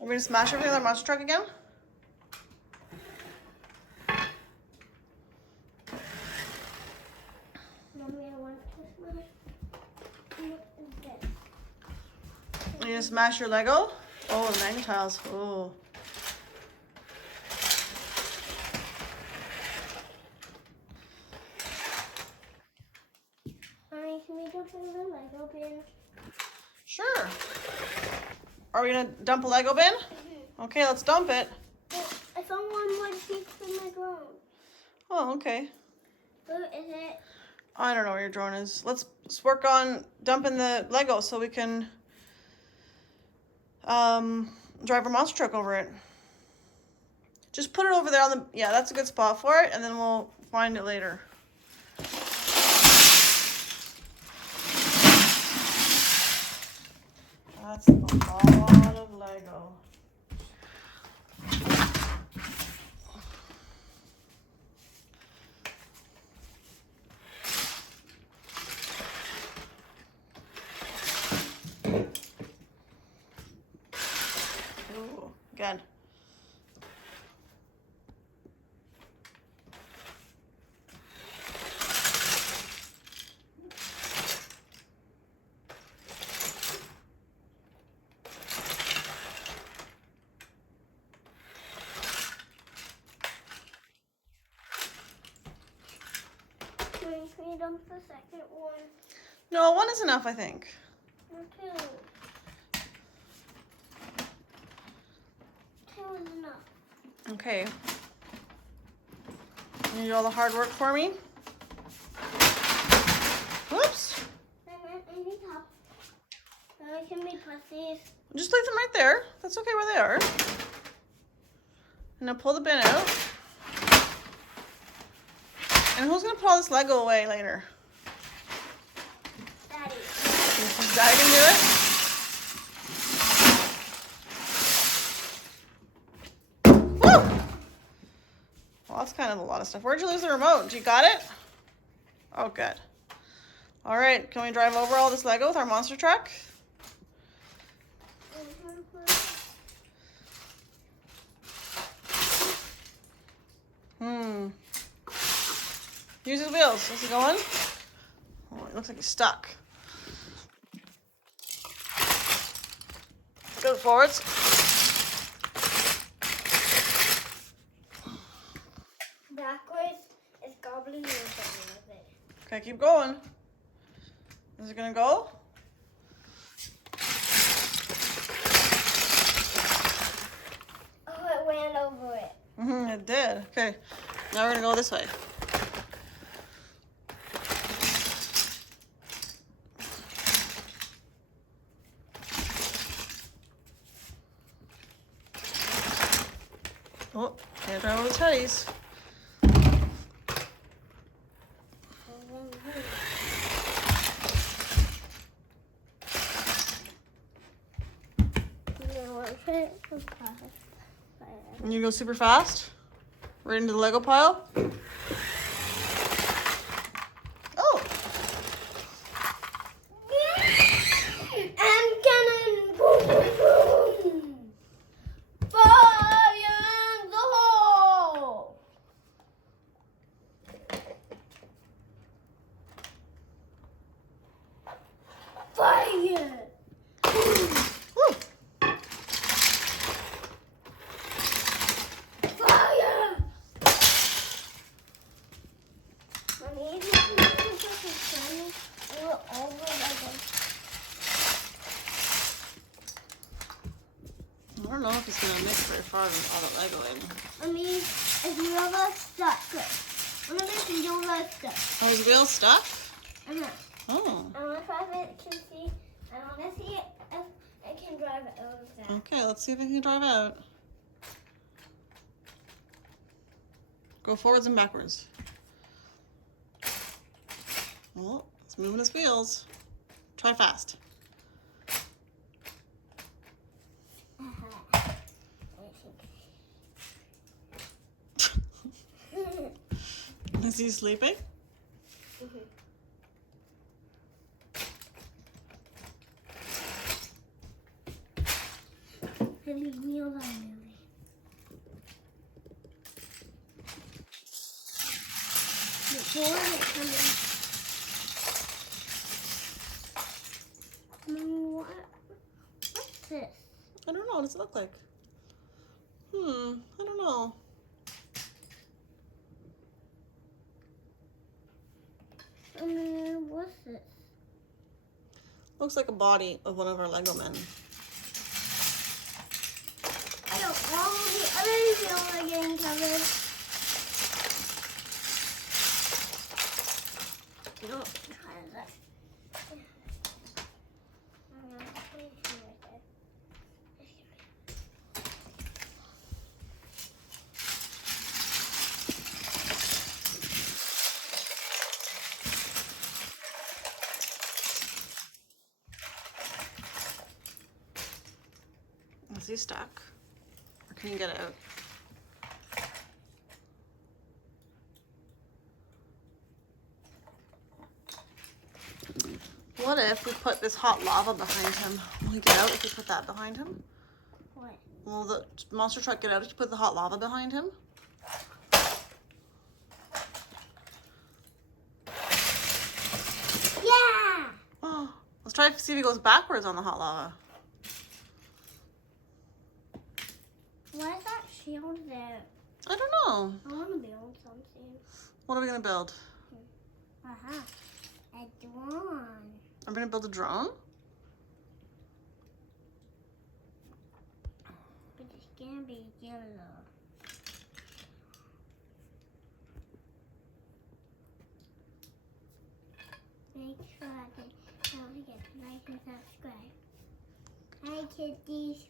Are we gonna smash everything with our monster truck again? Mommy, I want to smash. What is this? Are you gonna smash your Lego? Oh, the magnatiles. Oh. Mommy, can we dump in the Lego bin? Sure. Are we gonna dump a Lego bin? Okay, let's dump it. I found one more piece from my ground. Oh, okay. Where is it? I don't know where your drone is. Let's work on dumping the Lego so we can drive our monster truck over it. Just put it over there on the, yeah, that's a good spot for it, and then we'll find it later. That's a lot of Lego. Ooh, good. Mommy, can we dump the second one? No, one is enough, I think. Or two? Two is enough. Okay. You do all the hard work for me? Whoops. I need help. Mommy, can we put these? Just leave them right there. That's okay where they are. And now pull the bin out. And who's gonna put all this Lego away later? Daddy. Is Daddy gonna do it? Woo! Well, that's kind of a lot of stuff. Where'd you lose the remote? You got it? Oh, good. All right, can we drive over all this Lego with our monster truck? Use his wheels. Is he going? Oh, it looks like he's stuck. Go forwards. Backwards is gobbling or something with it. Okay, keep going. Is it gonna go? Oh, it ran over it. It did. Okay, now we're gonna go this way. Oh, can't drive over the teddies. And you go super fast? Right into the Lego pile? Oh! And cannon! Boom, boom, boom! Fire in the hole! Fire! Woo! Fire! Mommy, if you can put the sun over I don't know if he's gonna make it very far with all the Lego in. I mean, if you ever stuck, one of the videos are stuck. Are his wheels stuck? Oh. I want to try if it can see. I want to see if it can drive it out of that. Okay, let's see if it can drive out. Go forwards and backwards. Oh, it's moving his wheels. Try fast. Is he sleeping? Have you The wheels are moving. The board is coming. What's this? I don't know. What does it look like? I don't know. What's this? Looks like a body of one of our Lego men. I don't all the other wheels are getting covered. No, try that. Is he stuck? Or can you get out? What if we put this hot lava behind him? Will he get out if we put that behind him? What? Will the monster truck get out if you put the hot lava behind him? Yeah! Oh, let's try to see if he goes backwards on the hot lava. Why is that shield there? I don't know. I want to build something. What are we gonna build? Uh-huh. A drone. Are we gonna build a drone? But it's gonna be yellow. Make sure don't forget to like and subscribe. Hi, kitties.